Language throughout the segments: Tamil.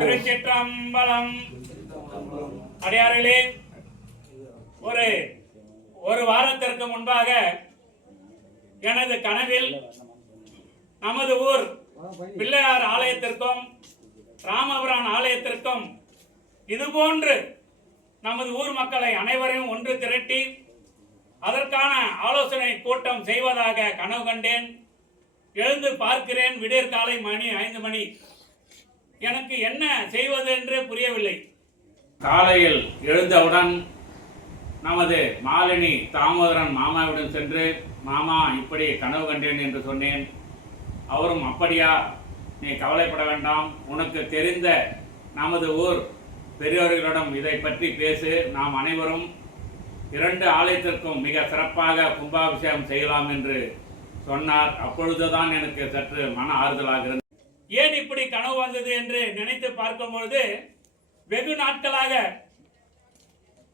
திருச்சிற்றம்பலம். அடியார்களே, ஒரு வாரத்திற்கு முன்பாக எனது கனவில் நமது ஊர் பிள்ளையார் ஆலயத்திற்கும் ராமபுரான் ஆலயத்திற்கும் இதுபோன்று நமது ஊர் மக்களை அனைவரையும் ஒன்று திரட்டி அதற்கான ஆலோசனை கூட்டம் செய்வதாக கனவு கண்டேன். எழுந்து பார்க்கிறேன், விடியற் காலை மணி 5 மணி. எனக்கு என்ன செய்வது என்று புரியவில்லை. காலையில் எழுந்தவுடன் நமது மாலினி தாமோதரன் மாமாவிடம் சென்று, மாமா இப்படி கனவு கண்டேன் என்று சொன்னேன். அவரும் அப்படியா, நீ கவலைப்பட வேண்டாம், உனக்கு தெரிந்த நமது ஊர் பெரியோர்களிடம் இதை பற்றி பேசு, நாம் அனைவரும் 2 ஆலயத்திற்கும் மிக சிறப்பாக கும்பாபிஷேகம் செய்யலாம் என்று சொன்னார். அப்பொழுதுதான் எனக்கு சற்று மன ஆறுதலாக இருந்தது. ஏன் இப்படி கனவு வந்தது என்று நினைத்து பார்க்கும்பொழுது, வெகு நாட்களாக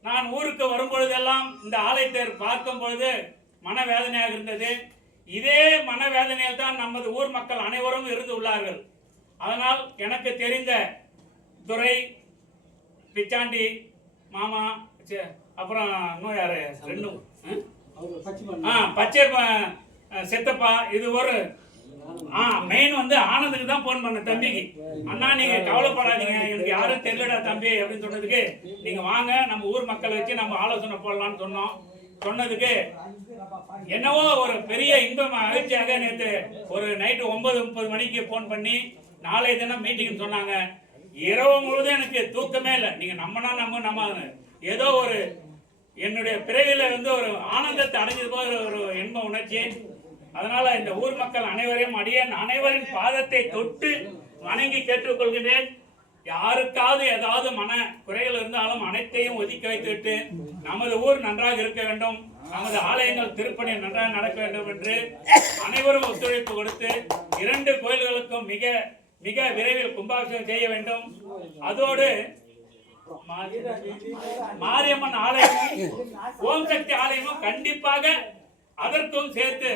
நான் ஊருக்கு வரும்பொழுதெல்லாம் இந்த ஆலயத்தை பார்க்கும் பொழுது மனவேதனையாக இருந்தது. இதே மனவேதனையில் தான் நமது ஊர் மக்கள் அனைவரும் இருந்து உள்ளார்கள். அதனால் எனக்கு தெரிந்த துரை, பிச்சாண்டி மாமா, அப்புறம் இன்னும் யாரு, ரெண்டும் பச்சை சித்தப்பா, இது ஒரு மெயின் வந்து ஆனந்துக்கு தான் போன் பண்ண, தம்பிக்கு. அண்ணா நீங்க கவலைப்படாதீங்க, எனக்கு யாரும் தெரியலடா தம்பி அப்படின்னு சொன்னதுக்கு, நீங்க வாங்க நம்ம ஊர் மக்களை வச்சு நம்ம ஆலோசனை போடலாம்னு சொன்னதுக்கு என்னவோ ஒரு பெரிய இன்ப மகிழ்ச்சியாக நேற்று ஒரு நைட்டு 9:30 மணிக்கு போன் பண்ணி நாளைய தினம் மீட்டிங் சொன்னாங்க. இரவு முழுவதும் எனக்கு தூக்கமே இல்லை. நீங்க நம்ம ஏதோ ஒரு என்னுடைய பிறவில வந்து ஒரு ஆனந்தத்தை அடைஞ்சது போல ஒரு இன்ப உணர்ச்சி. அதனால இந்த ஊர் மக்கள் அனைவரையும் அனைவரின் பாதத்தை தொட்டு வணங்கி கேட்டுக்கொள்கிறேன். யாருக்காவது ஏதாவது மன குறைகள் இருந்தாலும் அனைத்தையும் ஒதுக்கி வைத்துவிட்டு நமது ஊர் நன்றாக இருக்க வேண்டும், நமது ஆலயங்கள் திருப்பணி நன்றாக நடக்க வேண்டும் என்று அனைவரும் ஒத்துழைப்பு கொடுத்து 2 கோயில்களுக்கும் மிக மிக விரைவில் கும்பாபிஷேகம் செய்ய வேண்டும். அதோடு மாரியம்மன் ஆலயமும் ஓம் சக்தி ஆலயமும் கண்டிப்பாக அதற்கும் சேர்த்து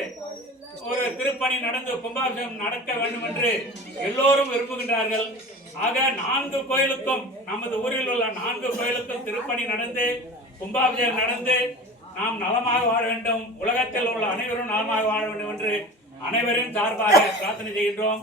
ஒரு திருப்பணி நடந்து கும்பாபிஷேகம் நடக்க வேண்டும் என்று எல்லோரும் விரும்புகின்றார்கள். ஆக 4 கோயிலுக்கும், நமது ஊரில் உள்ள 4 கோயிலுக்கும் திருப்பணி நடந்து கும்பாபிஷேகம் நடந்து நாம் நலமாக வாழ வேண்டும், உலகத்தில் உள்ள அனைவரும் நலமாக வாழ வேண்டும் என்று அனைவரின் சார்பாக பிரார்த்தனை செய்கின்றோம்.